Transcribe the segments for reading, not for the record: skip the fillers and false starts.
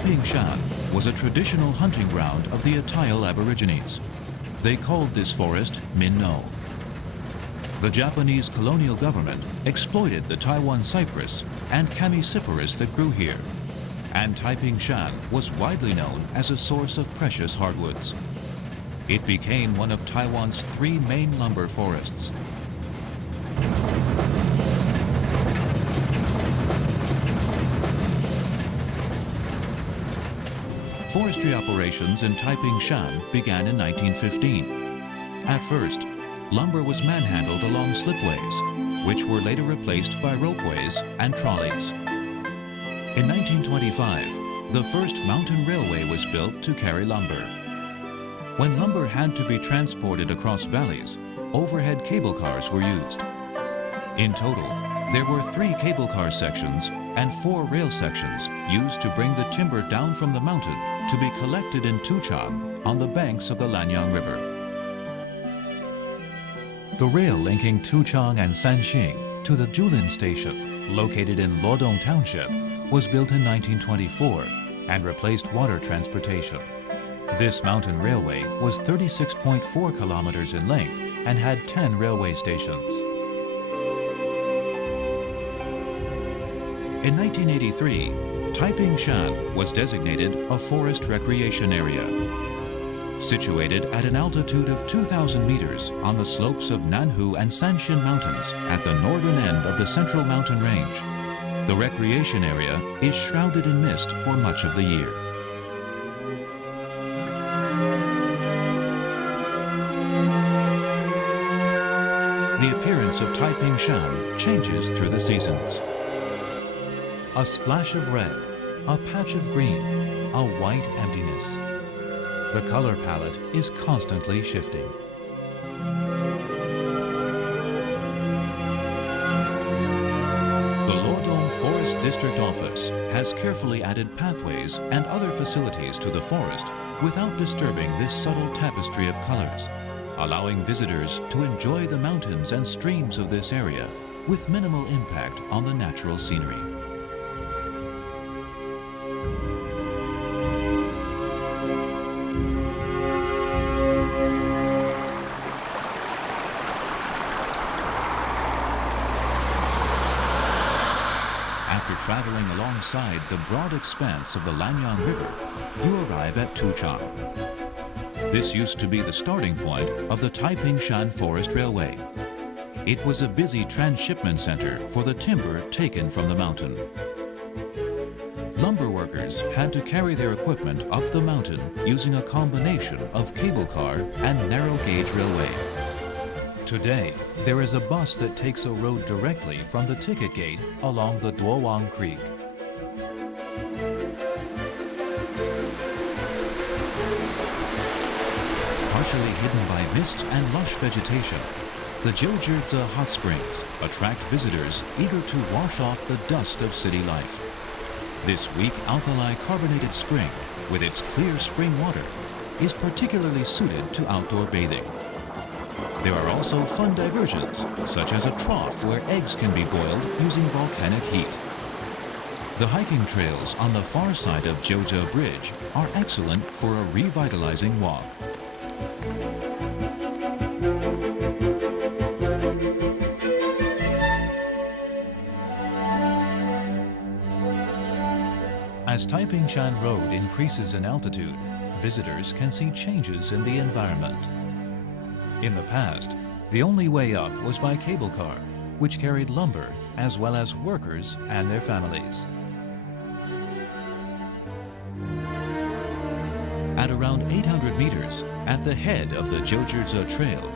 Taipingshan was a traditional hunting ground of the Atayal Aborigines. They called this forest Minno. The Japanese colonial government exploited the Taiwan cypress and Chamaecyparis that grew here, and Taipingshan was widely known as a source of precious hardwoods. It became one of Taiwan's 3 main lumber forests. Forestry operations in Taipingshan began in 1915. At first, lumber was manhandled along slipways, which were later replaced by ropeways and trolleys. In 1925, the first mountain railway was built to carry lumber. When lumber had to be transported across valleys, overhead cable cars were used. In total, there were 3 cable car sections and 4 rail sections used to bring the timber down from the mountain to be collected in Tuchang on the banks of the Lanyang River. The rail linking Tuchang and Sanxing to the Julin station, located in Datong Township, was built in 1924 and replaced water transportation. This mountain railway was 36.4 kilometers in length and had 10 railway stations. In 1983, Taipingshan was designated a forest recreation area. Situated at an altitude of 2,000 meters on the slopes of Nanhu and Sanshin Mountains at the northern end of the Central Mountain Range, the recreation area is shrouded in mist for much of the year. The appearance of Taipingshan changes through the seasons. A splash of red, a patch of green, a white emptiness. The color palette is constantly shifting. The Lodong Forest District Office has carefully added pathways and other facilities to the forest without disturbing this subtle tapestry of colors, allowing visitors to enjoy the mountains and streams of this area with minimal impact on the natural scenery. Traveling alongside the broad expanse of the Lanyang River, you arrive at Tuchang. This used to be the starting point of the Taipingshan Forest Railway. It was a busy transshipment center for the timber taken from the mountain. Lumber workers had to carry their equipment up the mountain using a combination of cable car and narrow gauge railway. Today, there is a bus that takes a road directly from the ticket gate along the Duowang Creek. Partially hidden by mist and lush vegetation, the Jiuzhizi hot springs attract visitors eager to wash off the dust of city life. This weak alkali carbonated spring, with its clear spring water, is particularly suited to outdoor bathing. There are also fun diversions, such as a trough where eggs can be boiled using volcanic heat. The hiking trails on the far side of Jiuzhi Bridge are excellent for a revitalizing walk. As Taipingshan Road increases in altitude, visitors can see changes in the environment. In the past, the only way up was by cable car, which carried lumber as well as workers and their families. At around 800 meters, at the head of the Jiuzhizi Trail,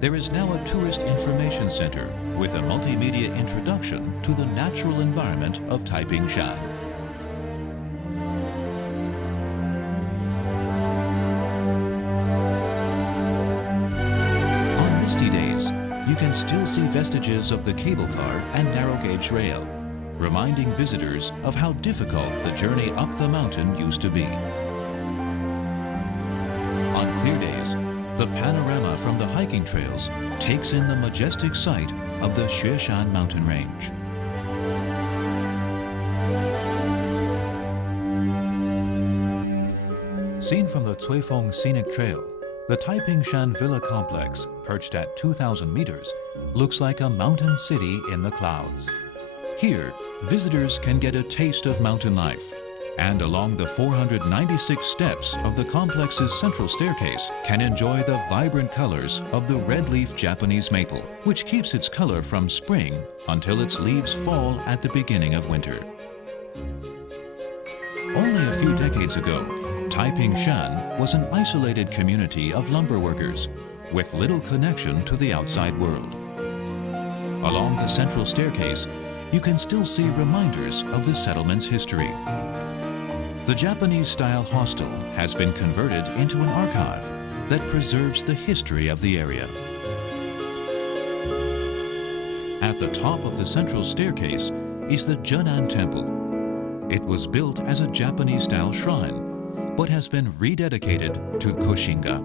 there is now a tourist information center with a multimedia introduction to the natural environment of Taipingshan. Misty days, you can still see vestiges of the cable car and narrow gauge rail, reminding visitors of how difficult the journey up the mountain used to be. On clear days, the panorama from the hiking trails takes in the majestic sight of the Xueshan mountain range. Seen from the Cueifong Scenic Trail, the Taipingshan Villa Complex, perched at 2,000 meters, looks like a mountain city in the clouds. Here, visitors can get a taste of mountain life, and along the 496 steps of the complex's central staircase can enjoy the vibrant colors of the red-leaf Japanese maple, which keeps its color from spring until its leaves fall at the beginning of winter. Only a few decades ago, Taipingshan was an isolated community of lumber workers with little connection to the outside world. Along the central staircase, you can still see reminders of the settlement's history. The Japanese-style hostel has been converted into an archive that preserves the history of the area. At the top of the central staircase is the Chenan Temple. It was built as a Japanese-style shrine, but has been rededicated to Koshinga.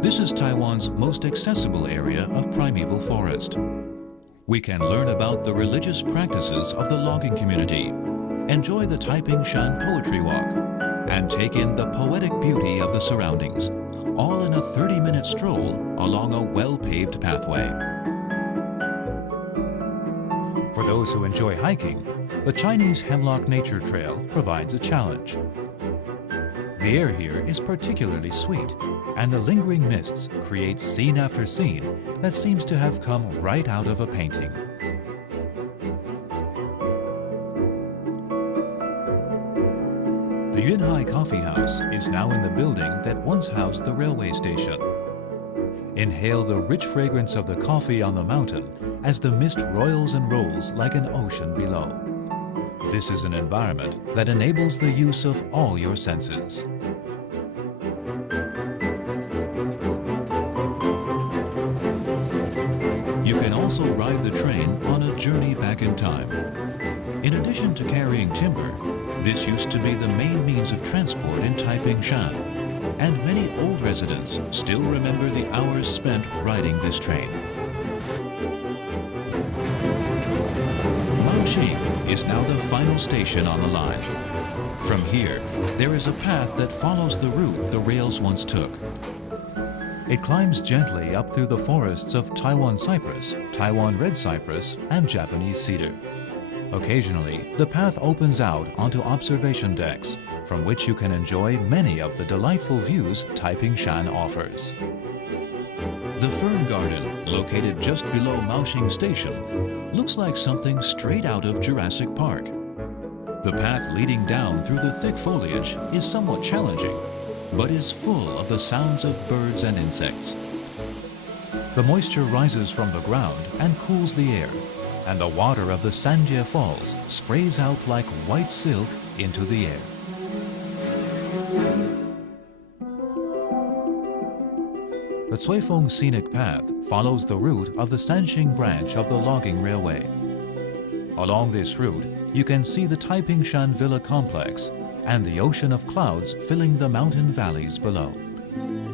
This is Taiwan's most accessible area of primeval forest. We can learn about the religious practices of the logging community, enjoy the Taipingshan Poetry Walk, and take in the poetic beauty of the surroundings, all in a 30-minute stroll along a well-paved pathway. For those who enjoy hiking, the Chinese Hemlock Nature Trail provides a challenge. The air here is particularly sweet, and the lingering mists create scene after scene that seems to have come right out of a painting. The Yunhai Coffee House is now in the building that once housed the railway station. Inhale the rich fragrance of the coffee on the mountain as the mist roils and rolls like an ocean below. This is an environment that enables the use of all your senses. You can also ride the train on a journey back in time. In addition to carrying timber, this used to be the main means of transport in Taipingshan, and many old residents still remember the hours spent riding this train. Maoxing is now the final station on the line. From here, there is a path that follows the route the rails once took. It climbs gently up through the forests of Taiwan cypress, Taiwan red cypress, and Japanese cedar. Occasionally, the path opens out onto observation decks, from which you can enjoy many of the delightful views Taipingshan offers. The Fern Garden, located just below Maoxing Station, looks like something straight out of Jurassic Park. The path leading down through the thick foliage is somewhat challenging, but is full of the sounds of birds and insects. The moisture rises from the ground and cools the air, and the water of the Sanjie Falls sprays out like white silk into the air. The Cueifong Scenic Path follows the route of the Sanxing branch of the logging railway. Along this route, you can see the Taipingshan Villa Complex and the ocean of clouds filling the mountain valleys below.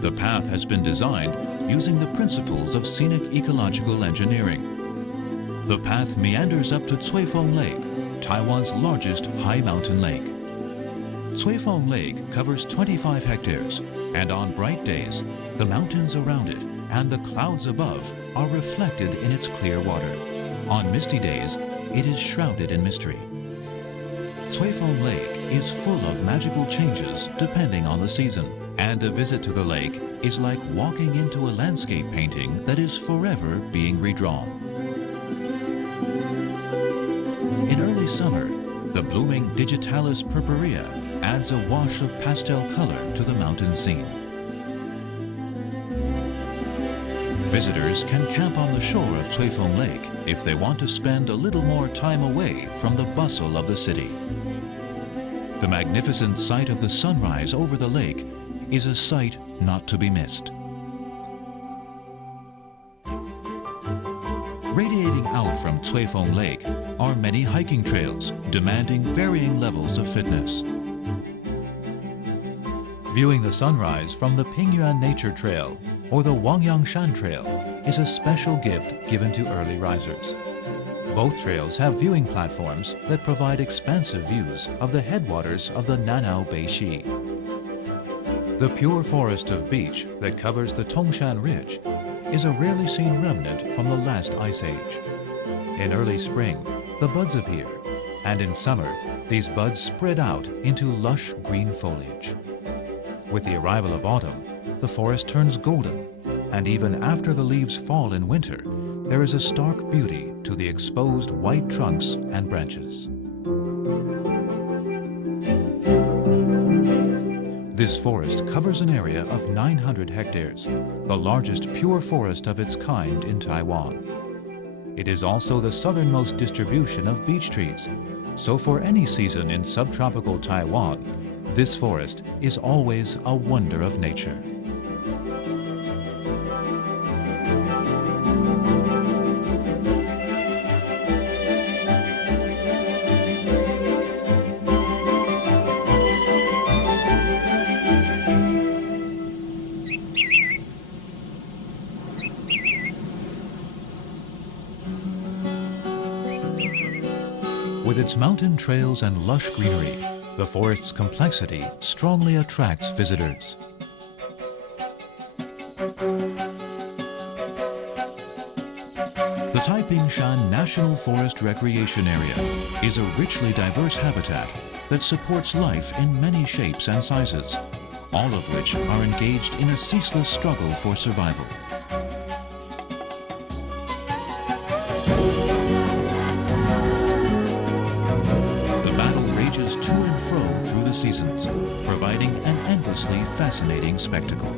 The path has been designed using the principles of scenic ecological engineering. The path meanders up to Cueifong Lake, Taiwan's largest high mountain lake. Cueifong Lake covers 25 hectares, and on bright days, the mountains around it and the clouds above are reflected in its clear water. On misty days, it is shrouded in mystery. Cueifong Lake is full of magical changes depending on the season, and a visit to the lake is like walking into a landscape painting that is forever being redrawn. In early summer, the blooming Digitalis purpurea adds a wash of pastel color to the mountain scene. Visitors can camp on the shore of Cueifong Lake if they want to spend a little more time away from the bustle of the city. The magnificent sight of the sunrise over the lake is a sight not to be missed. Radiating out from Cueifong Lake are many hiking trails demanding varying levels of fitness. Viewing the sunrise from the Pingyuan Nature Trail or the Wangyangshan Trail is a special gift given to early risers. Both trails have viewing platforms that provide expansive views of the headwaters of the Nanao Beishi. The pure forest of beech that covers the Tongshan Ridge is a rarely seen remnant from the last ice age. In early spring, the buds appear, and in summer, these buds spread out into lush green foliage. With the arrival of autumn, the forest turns golden, and even after the leaves fall in winter, there is a stark beauty to the exposed white trunks and branches. This forest covers an area of 900 hectares, the largest pure forest of its kind in Taiwan. It is also the southernmost distribution of beech trees, so for any season in subtropical Taiwan, this forest is always a wonder of nature. With its mountain trails and lush greenery, the forest's complexity strongly attracts visitors. The Taipingshan National Forest Recreation Area is a richly diverse habitat that supports life in many shapes and sizes, all of which are engaged in a ceaseless struggle for survival. To and fro through the seasons, providing an endlessly fascinating spectacle.